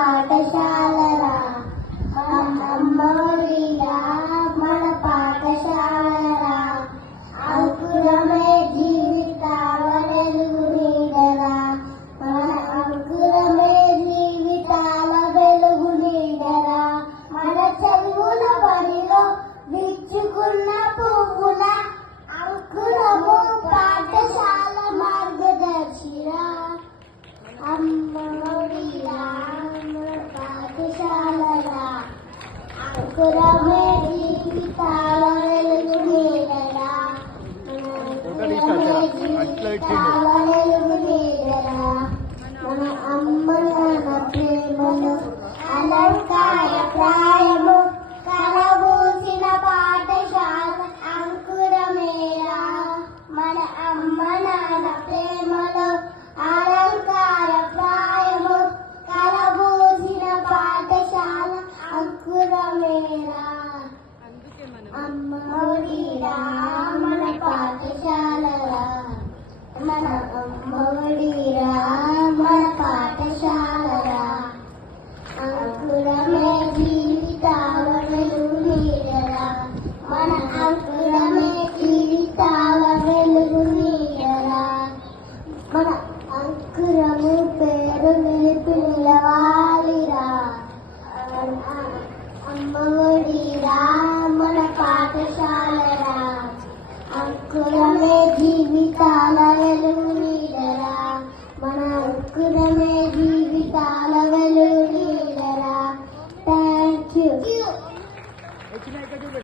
పాఠశాలరా అమ్మఒడిరా మన పాఠశాలరా అంకురమే జీవితాల వెలుగు నీడరా మన అంకురమే జీవితాల వెలుగు నీడరా మన చదువుల పనిలో విచ్చుకున్న పువ్వుల అంకురము పాఠశాల మార్గదర్శిరా అమ్మఒడిరా మన పాఠశాలరా అంకురమే జీవితాల వెలుగు నీడరా జీవితాల వెలుగు నీడరా మన అమ్మ నాన్న ప్రేమను అలంకార ప్రాయము కలబూసిన పాఠశాల అంకురమేరా మన అమ్మ నాన్న ప్రేమలో అలంకార ప్రాయము కలబూసిన పాఠశాల అంకురమేరా అమ్మఒడిరా మన పాఠశాలరా మన అమ్మఒడిరా మన పాఠశాలరా అంకురమే జీవితాల వెలుగు నీడరా మన అంకురమే జీవితాల వెలుగు నీడరా మన అంకురము పేరు పిల్లవాలిరా అమ్మఒడిరా మన పాఠశాలరా అంకురమే జీవితాల వెలుగు